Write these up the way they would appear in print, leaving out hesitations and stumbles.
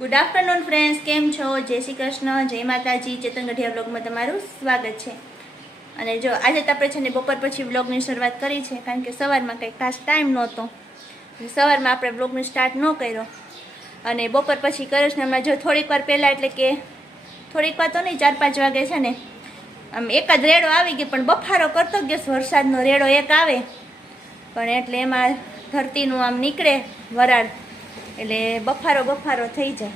Good afternoon friends, કેમ છો? જય શ્રી કૃષ્ણ, જય માતાજી. ચેતન ગઢિયા બ્લોગમાં તમારું સ્વાગત છે. અને જો આજે તો આપણે છે ને બપોર પછી બ્લોગની શરૂઆત કરી છે, કારણ કે સવારમાં કંઈક ખાસ ટાઈમ નહોતો. સવારમાં આપણે બ્લોગને સ્ટાર્ટ ન કર્યો અને બપોર પછી કર્યો છે. હમણાં જો થોડીક વાર પહેલાં, એટલે કે થોડીક વાર તો નહીં, 4-5 વાગે છે ને આમ એક જ રેડો આવી ગયો, પણ બફારો કરતો ગયો. વરસાદનો રેડો એક આવે પણ એટલે એમાં ધરતીનું આમ નીકળે વરાળ, એટલે બફારો થઈ જાય.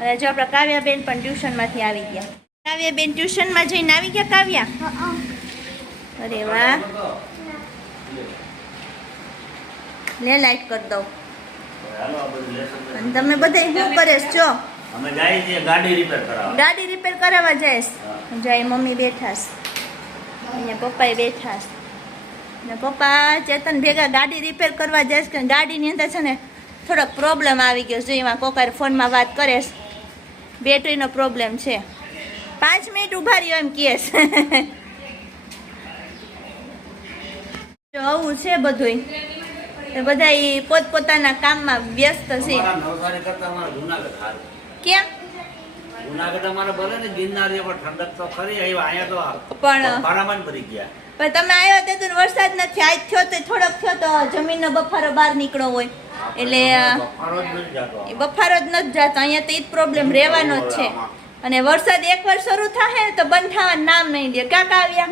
અને જો આપણા કાવ્યાબેન પણ ટ્યુશનમાંથી આવી ગયા. કાવ્યાબેન ટ્યુશનમાં જઈને આવી ગયા. કાવ્યા, અરે વાહ, લે લાઈટ કરી દઉં. અને તમે બધા શું કરે છો? અમે જાય છે ગાડી રિપેર કરાવવા જઈશ. જાય મમ્મી બેઠા છે, અહીંયા પપ્પાએ બેઠા છે. ને પપ્પા ચેતન ભેગા ગાડી રિપેર કરવા જઈશ, કે ગાડીની અંદર છે ને થોડોક પ્રોબ્લેમ આવી ગયો છે. એમાં કોકાર ફોનમાં વાત કરે છે, બેટરીનો પ્રોબ્લેમ છે. 5 મિનિટ ઊભા રહ્યો એમ કહે છે. જો આવું છે બધું, બધા પોતપોતાના કામમાં વ્યસ્ત છે. ક્યાં જુનાગઢ અમારે ભલે ને ગિરનાર પણ ઠંડક તો ખરી. અહીંયા તો પણ પારામાં ભરી ગયા. પણ તમે આવ્યા તે તો વરસાદ નથી. આજ થયો તો થોડોક થયો તો જમીનનો બફારો બહાર નીકળ્યો હોય, એટલે બફારો જ નથી જતો. અહીંયા તો એ જ પ્રોબ્લેમ રહેવાનો જ છે. અને વરસાદ એકવાર શરૂ થાય ને તો બંધ થવાનું નામ નહીં લે. કાકા આવ્યા?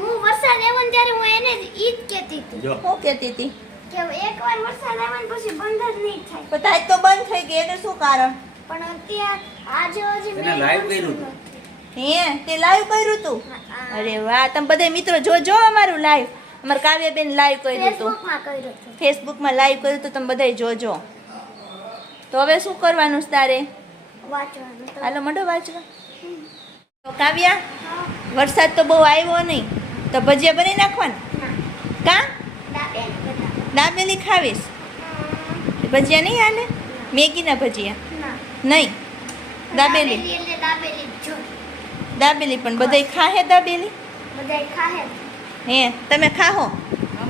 હું વરસાદ આવ્યો ને ત્યારે હું એને ઈ જ કહેતી હતી. શું કહેતી હતી? કે એકવાર વરસાદ આવે ને પછી બંધ જ નહીં થાય. પણ આજ તો બંધ થઈ ગઈ, એનું શું કારણ? પણ અત્યારે આજે હજી એને લાઈવ કર્યું હતું. તે લાઈવ કર્યું હતું? અરે વાહ, તમે બધા મિત્રો જોજો અમારું લાઈવ. અમારા કાવ્યાબેન લાઈવ કર્યું હતું, ફેસબુકમાં કર્યું હતું. ફેસબુકમાં લાઈવ કર્યું હતું. તમે બધા જોજો. તો હવે શું કરવાનું છે તારે? વાંચવાનું તો. હાલો મંડો વાંચવા. તો કાવ્યા, વરસાદ તો બહુ આવ્યો નહીં, તો ભજીયા બની નાખવાના. કા દાબેલી ખાવીશ? ભજીયા નહીં હાલે? મેગીના ભજીયા નહીં, દાબેલી. એટલે દાબેલી જો દાબેલી પણ બધાય ખાહે દાબેલી? બધાય ખાહે. હે, તમે ખાહો?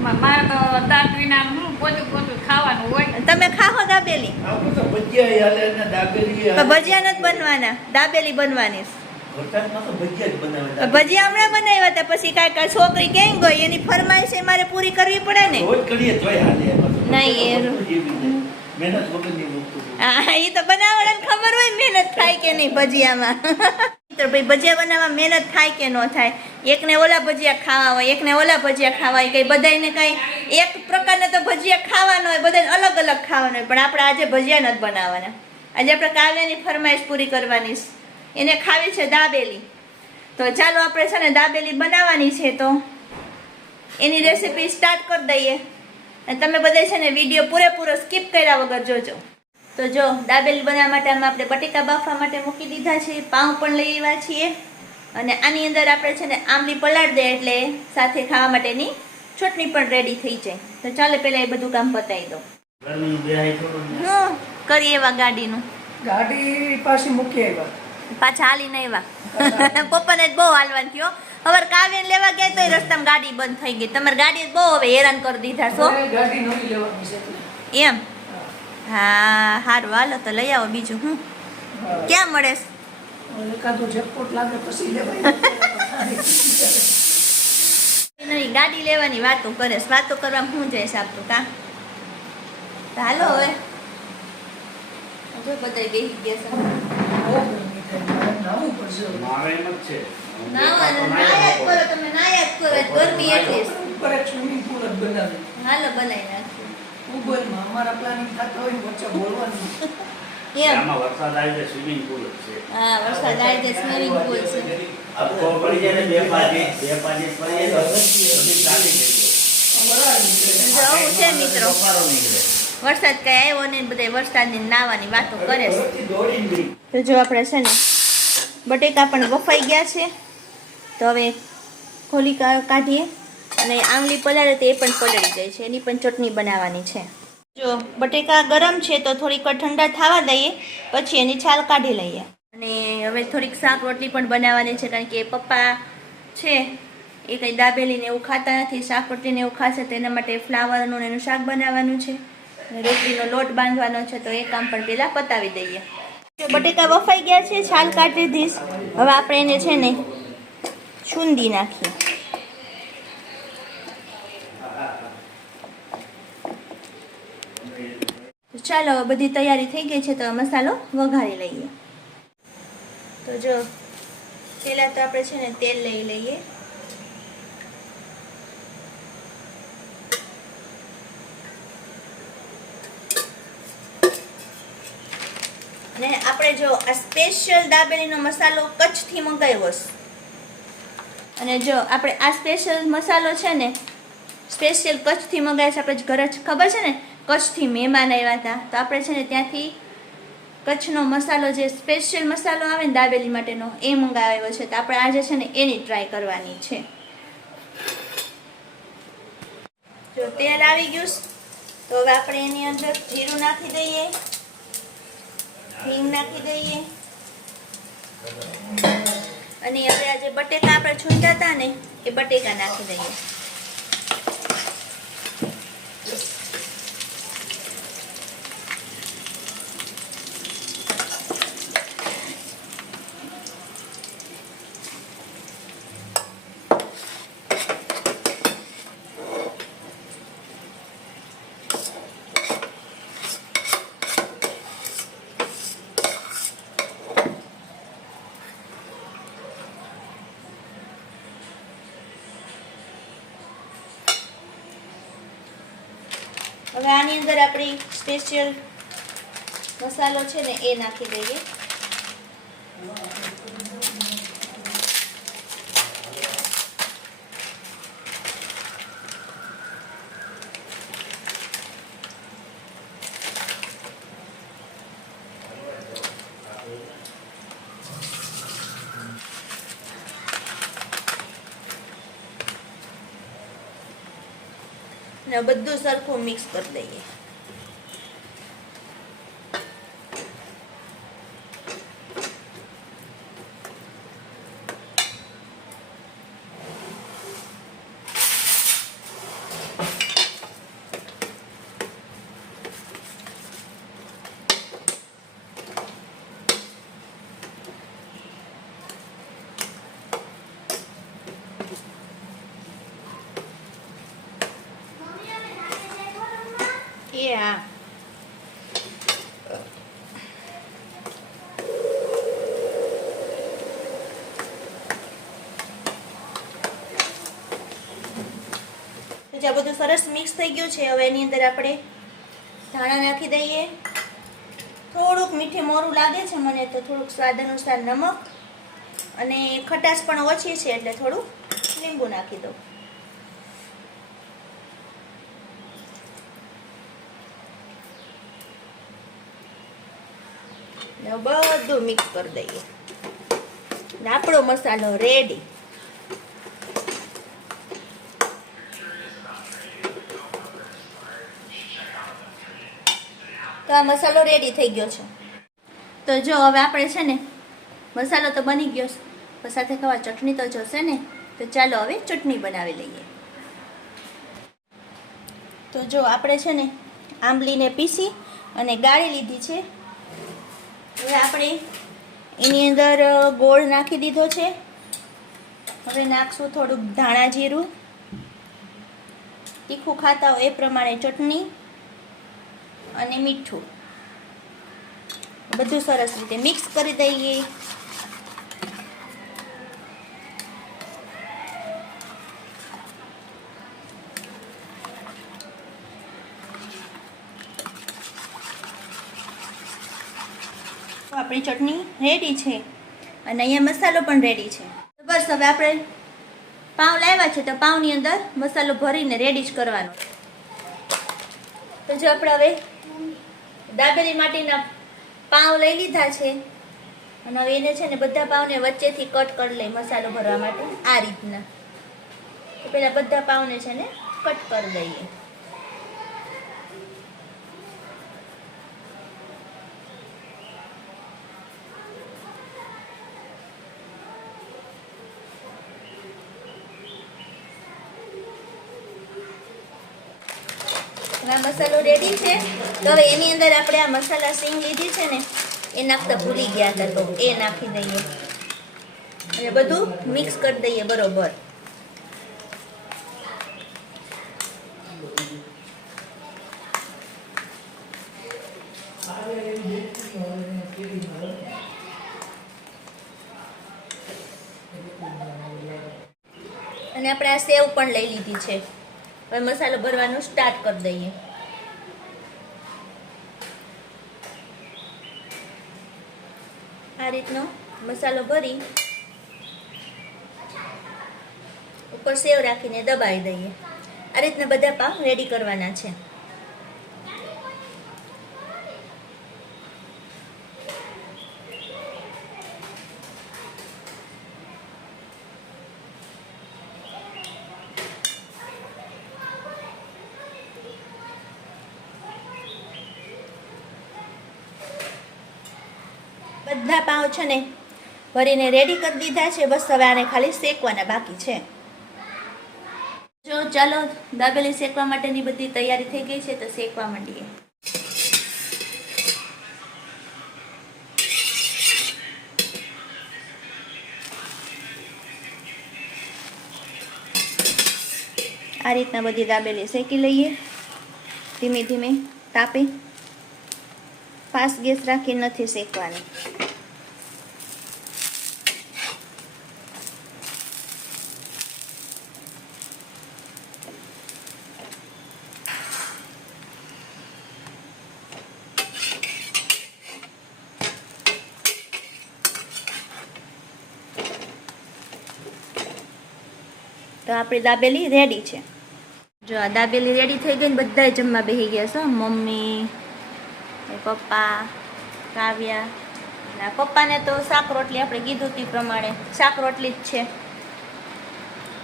મારે તો દાંત વિના પોતું ખાવાનું હોય. તમે ખાહો દાબેલી? પણ ભજીયા નથી બનવાના, દાબેલી બનવાની. ભજીયા હમણાં બનાવ્યા હતા, પછી કાંઈ છોકરી ક્યાંય ગઈ, એની ફરમાઈશ એ મારે પૂરી કરવી પડે ને. નહીં, હા, એ તો બનાવવાને ખબર હોય મહેનત થાય કે નહીં ભજીયામાં. ભાઈ ભજીયા બનાવવા મહેનત થાય કે ન થાય? એકને ઓલા ભજીયા ખાવા હોય, એકને ઓલા ભજીયા ખાવા હોય. કઈ બધાને કઈ એક પ્રકારના તો ભજીયા ખાવાનો હોય, બધાને અલગ અલગ ખાવાનું હોય. પણ આપણે આજે ભજીયા નથી બનાવવાના. આજે આપણે કાવ્યાની ફરમાઈશ પૂરી કરવાની છે, એને ખાવી છે દાબેલી. તો ચાલો આપણે છે ને દાબેલી બનાવવાની છે, તો એની રેસીપી સ્ટાર્ટ કરી દઈએ. અને તમે બધા છે ને વિડીયો પૂરેપૂરો સ્કીપ કર્યા વગર જોજો. તો જો દાબેલી બનાવવા માટે આપણે બટેકા બાફવા માટે મૂકી દીધા છે. પાઉં પણ લઈ આવ્યા છીએ. અને આની અંદર આપણે છે ને આંબલી પલાળી દે, એટલે સાથે ખાવા માટેની ચટણી પણ રેડી થઈ જાય. તો ચાલો પહેલા એ બધું કામ પતાવી દો. હું કરીએ એવા ગાડીનું? ગાડી પાછી મૂકી આવ્યા. પાછા હાલીને આવ્યા. પપ્પાને જ બહુ હાલવાનું થયો. હવે કાવ્યને લેવા ગયા તો રસ્તામાં ગાડી બંધ થઈ ગઈ. તમારી ગાડી બહુ હવે હેરાન કરી દીધા છો. ગાડી નવી લેવાની છે એમ? હા, સારું, હાલો તો લઈ આવો. બીજું હું ક્યાં મળે? એકાદું જેકપોટ લાગે પછી લેવાય. નવી ગાડી લેવાની વાતો કરે. વાતો કરવામાં શું જઈશ આપતું કા? હાલો હવે જો બધા બેસી ગયા છે. નાયા જ કરો તમે, નાયા જ કરો. ગરમી એટલી છે. ઉપર એક સ્વિમિંગ પૂલ જ બનાવી. હાલો બનાવી નાખીએ. ઉબરમાં અમારા પ્લાનિંગ થતો હોય વચ્ચે બોલવાનું. એમ? આમાં વરસાદ આવી જાય સ્વિમિંગ પૂલ જ છે. હા, વરસાદ આવી જાય સ્વિમિંગ પૂલ છે. અબકો પડી જાય ને બે પાજે પડી જાય તો બધી ચાલી જાય. જો આવું છે મિત્રો, બફારો નીકળે. વરસાદ કઈ આવ્યો ને બધા વરસાદની નાવાની વાતો કરે છે. તો જો આપણે છે ને બટેકા પણ બફાઈ ગયા છે, તો હવે ખોલી કાઢીએ. અને આંબલી પલાળે તો એ પણ પલળી જાય છે, એની પણ ચટણી બનાવવાની છે. જો બટેકા ગરમ છે તો થોડીક વાર ઠંડા થવા દઈએ, પછી એની છાલ કાઢી લઈએ. અને હવે થોડીક શાક રોટલી પણ બનાવવાની છે, કારણ કે પપ્પા છે એ કંઈ દાબેલીને એવું ખાતા નથી. શાક રોટલીને એવું ખાશે, તેના માટે ફ્લાવરનું એનું શાક બનાવવાનું છે. અને રોટલીનો લોટ બાંધવાનો છે તો એ કામ પણ પહેલાં પતાવી દઈએ. બટેકા વફાઈ ગયા છે, છાલ કાઢી દીધીશ. હવે આપણે એને છે ને છૂંદી નાખીએ. ચાલો હવે બધી તૈયારી થઈ ગઈ છે તો મસાલો વઘારી લઈએ. તો જો પહેલાં તો આપણે છે ને તેલ લઈ લઈએ. ને આપણે જો આ સ્પેશિયલ દાબેલીનો મસાલો કચ્છથી મંગાવ્યો છે. અને જો આપણે આ સ્પેશિયલ મસાલો છે ને સ્પેશિયલ કચ્છથી મંગાવ્યો છે. આપણે ઘરે જ ખબર છે ને કચ્છથી મહેમાન આવ્યા હતા તો આપણે છે ને ત્યાંથી કચ્છનો મસાલો જે સ્પેશિયલ મસાલો આવે ને દાબેલી માટેનો એ મંગાવ્યો છે. તો આપણે આજે છે ને એની ટ્રાય કરવાની છે. જો તેલ આવી ગયું તો હવે આપણે એની અંદર જીરું નાખી દઈએ, હિંગ નાખી દઈએ અને હવે આ જે બટેકા આપણે છૂંટા હતા ને એ બટેકા નાખી દઈએ. હવે આની અંદર આપણી સ્પેશિયલ મસાલો છે ને એ નાખી દઈએ. ને બધું સરખું મિક્સ કરી દઈએ. Yeah. તો જે બધું સરસ મિક્સ થઈ ગયું છે હવે એની અંદર આપણે ધાણા નાખી દઈએ. થોડુંક મીઠું મોરું લાગે છે મને તો થોડુંક સ્વાદ અનુસાર નમક અને ખટાશ પણ ઓછી છે એટલે થોડું લીંબુ નાખી દઉં. બધું મિક્સ કરી દઈએ. આપણો મસાલો રેડી. તો આ મસાલો રેડી થઈ ગયો છે. તો જો હવે આપણે છે ને મસાલો તો બની ગયો છે પણ સાથે ખાવા ચટણી તો જોશે ને. તો ચાલો હવે ચટણી બનાવી લઈએ. તો જો આપણે છે ને આંબલીને પીસી અને ગાળી લીધી છે. હવે આપણે એની અંદર ગોળ નાખી દીધો છે. હવે નાખશું થોડુંક ધાણા જીરું, તીખું ખાતા હોય એ પ્રમાણે ચટણી અને મીઠું. બધું સરસ રીતે મિક્સ કરી દઈએ. આપણી ચટણી રેડી છે અને અહીંયા મસાલો પણ રેડી છે. બસ હવે આપણે પાઉં લાવ્યા છે તો પાઉંની અંદર મસાલો ભરીને રેડી જ કરવાનો. તો જો આપણે હવે દાબેલી માટેના પાઉં લઈ લીધા છે અને હવે એને છે ને બધા પાઉંને વચ્ચેથી કટ કરી લઈ મસાલો ભરવા માટે આ રીતના. તો પહેલાં બધા પાઉંને છે ને કટ કરી દઈએ. હવે આ મસાલો રેડી છે. તો હવે એની અંદર આપણે આ મસાલા સીંગ લીધી છે ને એ નાખતા ભૂલી ગયા હતા, તો એ નાખી દઈએ અને બધું મિક્સ કરી દઈએ બરોબર. અને આપણે આ સેવ પણ લઈ લીધી છે. હવે મસાલો ભરવાનું સ્ટાર્ટ કરી દઈએ. આ રીતનો મસાલો ભરી ઉપર સેવ રાખીને દબાવી દઈએ. આ રીતના બધા પાવ રેડી કરવાના છે. બધા પાવ છે ને ભરીને રેડી કરી દીધા છે. બસ હવે આને ખાલી શેકવાના બાકી છે. જો ચાલો દાબેલી શેકવા માટેની બધી તૈયારી થઈ ગઈ છે, તો શેકવા માંડીએ. આ રીતના બધી દાબેલી શેકી લઈએ ધીમે ધીમે તાપે. ફાસ્ટ ગેસ રાખી નથી શેકવાની. તો આપણી દાબેલી રેડી છે. જો આ દાબેલી રેડી થઈ ગઈ ને બધાય જમવા બેસી ગયા છે. મમ્મી, પપ્પા, કાવ્યા. ના પપ્પાને તો શાક રોટલી આપણે કીધું તે પ્રમાણે શાક રોટલી જ છે.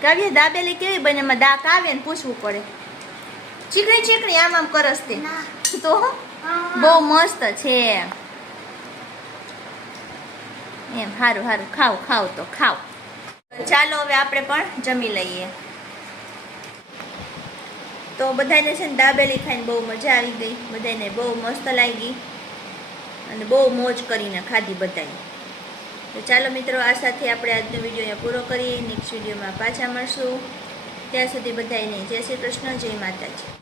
કાવ્યા દાબેલી કેવી બને? એમાં દાક આવે ને પૂછવું પડે. ચીકણી ચીકણી આમ આમ કરસ તે તો બહુ મસ્ત છે એમ. સારું સારું, ખાવ ખાવ તો ખાવ. ચાલો હવે આપણે પણ જમી લઈએ. તો બધાને છે ને દાબેલી ખાઈને બહુ મજા આવી ગઈ. બધાને બહુ મસ્ત લાગી અને બહુ મોજ કરીને ખાધી બધાએ. તો ચાલો મિત્રો, આ સાથે આપણે આજનો વિડીયો અહીંયા પૂરો કરીએ. નેક્સ્ટ વિડીયોમાં પાછા મળશું. ત્યાં સુધી બધાને જય શ્રી કૃષ્ણ, જય માતાજી.